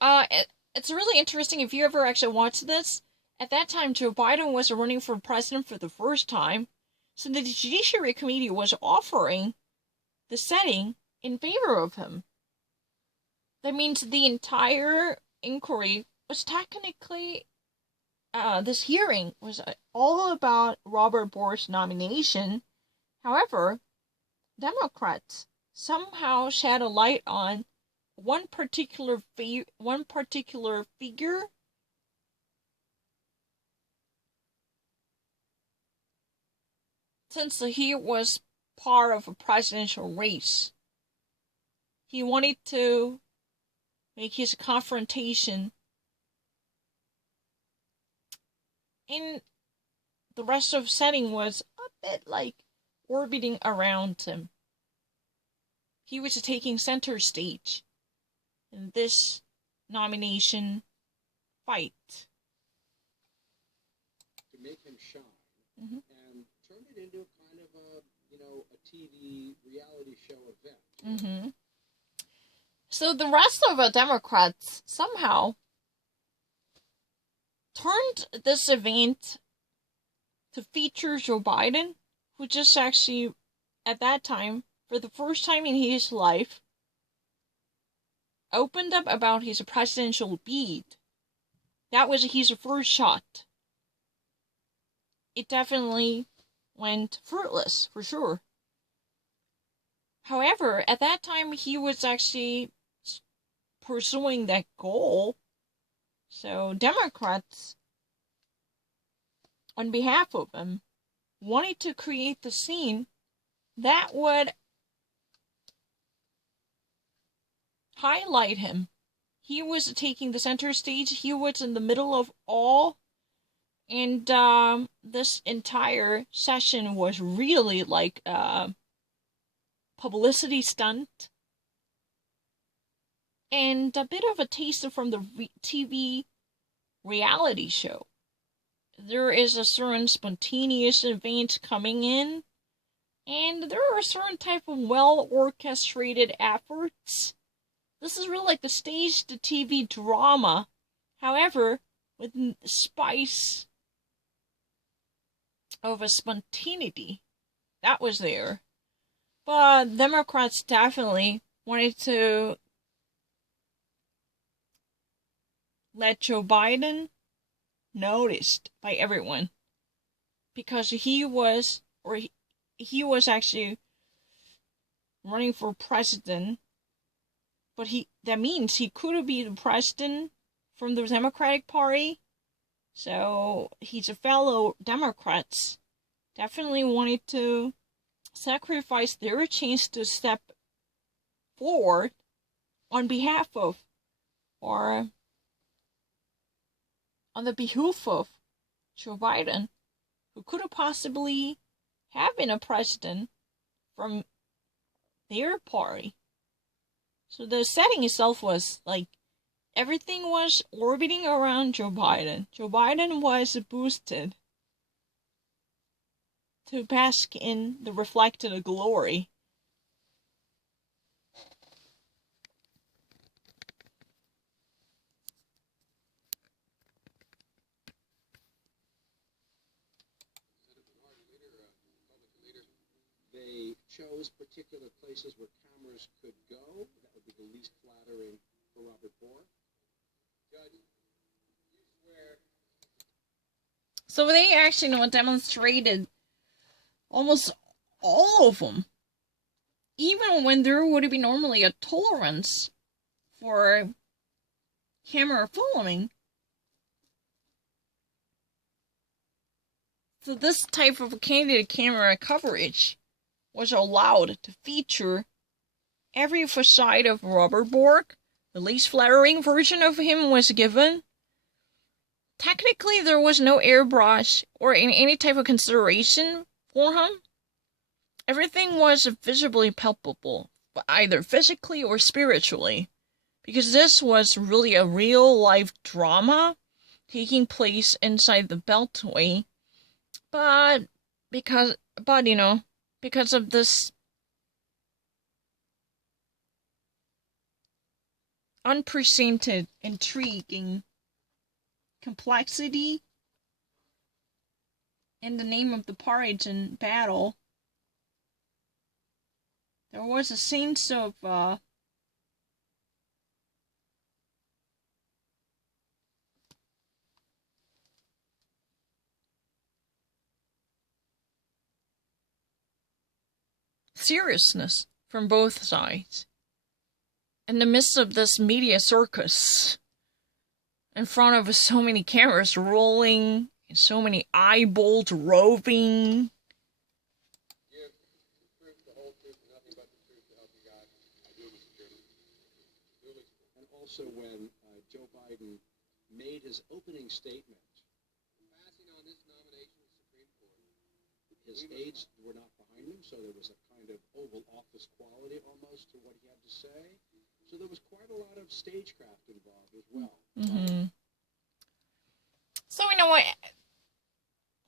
It's really interesting if you ever actually watch this. At that time, Joe Biden was running for president for the first time, so the Judiciary Committee was offering the setting in favor of him. That means the entire inquiry was technically, this hearing was all about Robert Bork's nomination. However, Democrats somehow shed a light on one particular figure, since he was part of a presidential race. He wanted to make his confrontation, and the rest of the setting was a bit like orbiting around him. He was taking center stage in this nomination fight. To make him shine, Mm-hmm. and turn it into kind of a TV reality show event. Mm-hmm. So the rest of the Democrats somehow turned this event to feature Joe Biden, who just actually, at that time, for the first time in his life, opened up about his presidential bid. That was his first shot. It definitely went fruitless, for sure. However, at that time, he was actually pursuing that goal. So Democrats, on behalf of him, wanted to create the scene that would highlight him. He was taking the center stage. He was in the middle of all. And this entire session was really like a publicity stunt. And a bit of a taste from the TV reality show. There is a certain spontaneous event coming in, and there are a certain type of well-orchestrated efforts. This is really like the staged TV drama, however, with the spice of a spontaneity that was there. But Democrats definitely wanted to let Joe Biden noticed by everyone, because he was actually running for president, but that means he could be the president from the Democratic Party. So his fellow Democrats definitely wanted to sacrifice their chance to step forward on behalf of, or on the behoof of, Joe Biden, who could have possibly have been a president from their party. So the setting itself was like everything was orbiting around Joe Biden. Joe Biden was boosted to bask in the reflected glory. They chose particular places where cameras could go. That would be the least flattering for Robert Bork. Judge, you swear. So they actually demonstrated almost all of them. Even when there would be normally a tolerance for camera filming. So this type of candid camera coverage was allowed to feature every facade of Robert Bork. The least flattering version of him was given. Technically, there was no airbrush or any type of consideration for him. Everything was visibly palpable, either physically or spiritually, because this was really a real-life drama taking place inside the Beltway. But because of this unprecedented, intriguing complexity in the name of the partisan battle. There was a sense of seriousness from both sides. In the midst of this media circus, in front of so many cameras rolling, and so many eyeballs roving. Give the truth, the whole truth, and nothing but the truth to help you God. I do, Mr. Chairman. And also when Joe Biden made his opening statement, passing on this nomination to the Supreme Court, his aides were not behind him, so there was a kind of Oval Office quality almost to what he had to say. So there was quite a lot of stagecraft involved as well. Mm-hmm. So, you know what?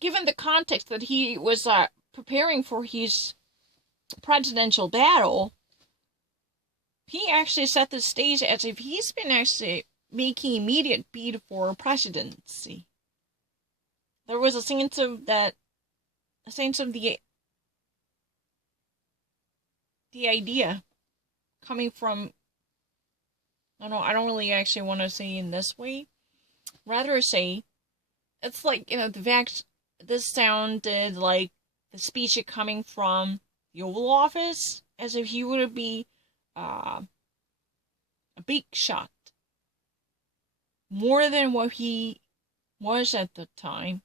Given the context that he was preparing for his presidential battle, he actually set the stage as if he's been actually making immediate bid for presidency. There was a sense of that, a sense of the idea coming from. I don't really actually want to say in this way. Rather say, it's like, this sounded like the speech coming from the Oval Office, as if he would be a big shot. More than what he was at the time.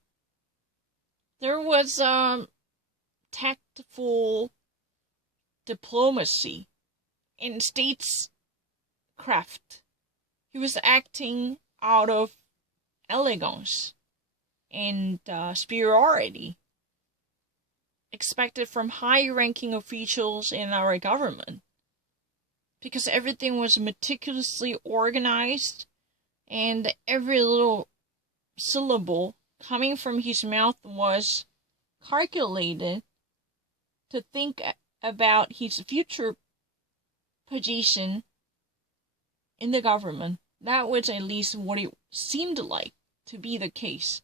There was tactful diplomacy in statescraft. He was acting out of elegance and superiority expected from high-ranking officials in our government, because everything was meticulously organized and every little syllable coming from his mouth was calculated to think about his future position in the government. That was at least what it seemed like to be the case.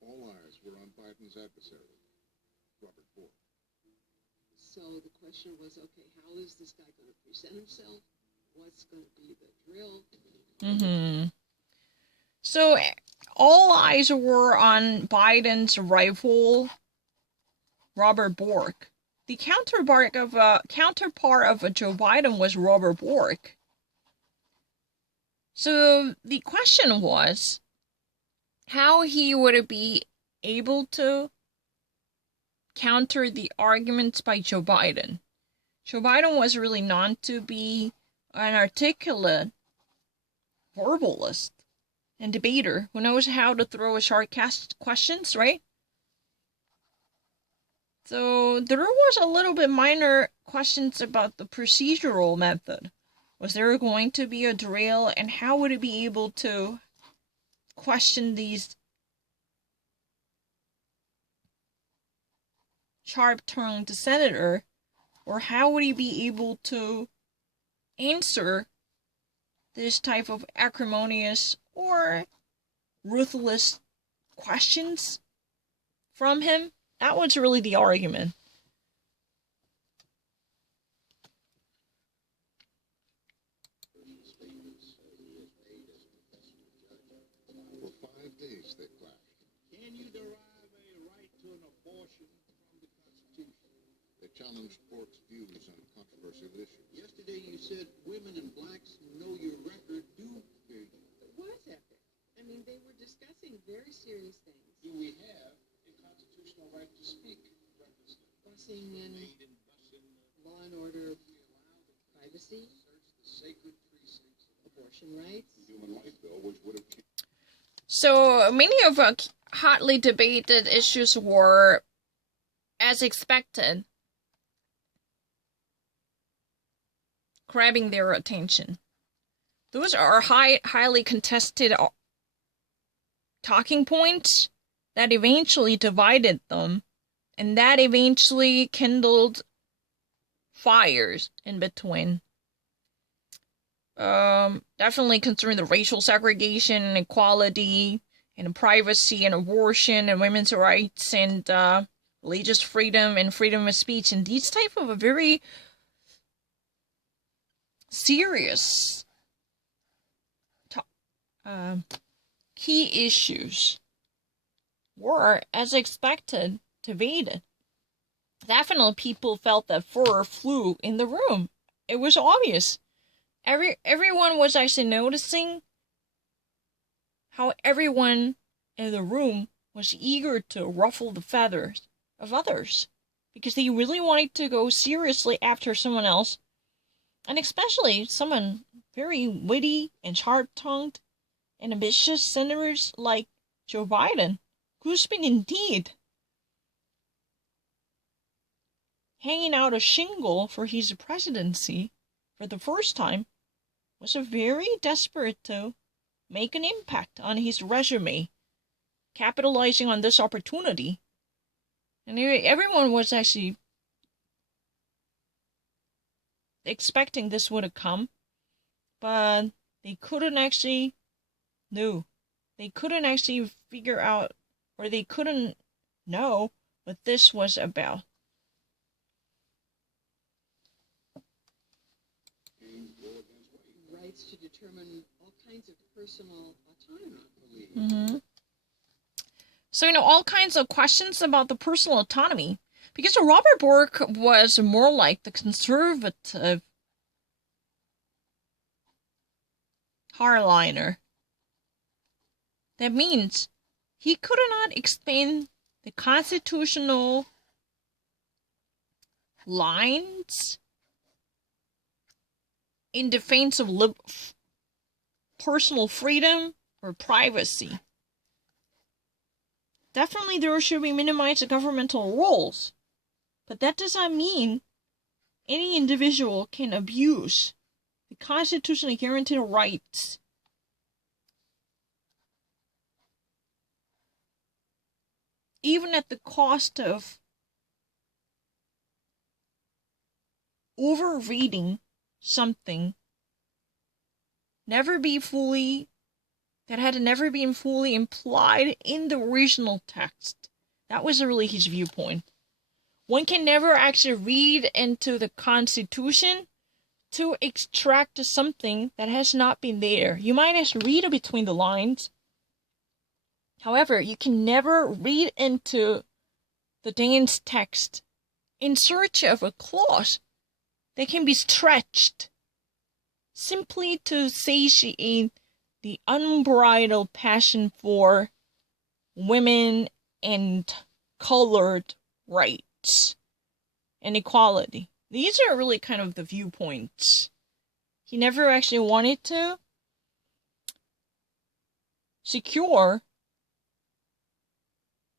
All eyes were on Biden's adversary, Robert Bork. So the question was, okay, how is this guy going to present himself? What's going to be the drill? Mm-hmm. So all eyes were on Biden's rival, Robert Bork. The counterpart of Joe Biden was Robert Bork. So the question was how he would be able to counter the arguments by Joe Biden. Joe Biden was really known to be an articulate verbalist and debater who knows how to throw sarcastic questions, right? So there was a little bit minor questions about the procedural method. Was there going to be a drill, and how would it be able to question these sharp-tongued senator, or how would he be able to answer this type of acrimonious or ruthless questions from him? That was really the argument. For 5 days they clashed. Can you derive a right to an abortion from the Constitution? They challenged Bork's views on controversial issues. Yesterday you said women and blacks who know your record do hear you. What was epic? I mean, they were discussing very serious things. Do we have a constitutional right to speak recklessly? Fussing in law and order, privacy, Search the sacred precincts of abortion rights. The Human Rights Bill, which would have So many of hotly debated issues were, as expected, grabbing their attention. Those are highly contested talking points that eventually divided them, and that eventually kindled fires in between. Definitely concerning the racial segregation and equality and privacy and abortion and women's rights and religious freedom and freedom of speech, and these type of a very serious key issues were, as expected, debated. Definitely people felt that fur flew in the room. It was obvious. Everyone was actually noticing how everyone in the room was eager to ruffle the feathers of others because they really wanted to go seriously after someone else, and especially someone very witty and sharp-tongued and ambitious senators like Joe Biden. Goosebing indeed. Hanging out a shingle for his presidency for the first time was a very desperate to make an impact on his resume, capitalizing on this opportunity. And everyone was actually expecting this would have come, but they couldn't actually figure out, or they couldn't know what this was about. Rights to determine all kinds of personal autonomy. Mm-hmm. So, all kinds of questions about the personal autonomy. Because Robert Bork was more like the conservative hardliner. That means he could not explain the constitutional lines in defense of personal freedom or privacy. Definitely there should be minimized governmental roles, but that does not mean any individual can abuse the constitutionally guaranteed rights even at the cost of overreading something that had never been fully implied in the original text. That was really his viewpoint. One can never actually read into the Constitution to extract something that has not been there. You might just read between the lines. However, you can never read into the dense text in search of a clause that can be stretched simply to satiate the unbridled passion for women and colored rights and equality. These are really kind of the viewpoints. He never actually wanted to secure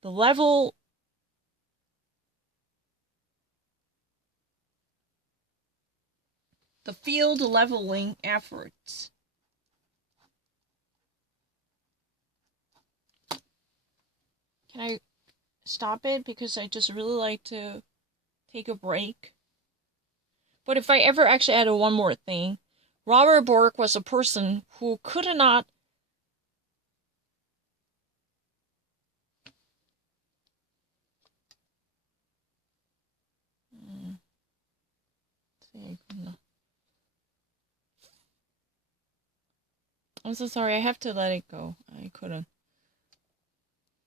the level the field leveling efforts. Can I stop it? Because I just really like to take a break. But if I ever actually added one more thing, Robert Bork was a person who could not I'm so sorry, I have to let it go. I couldn't.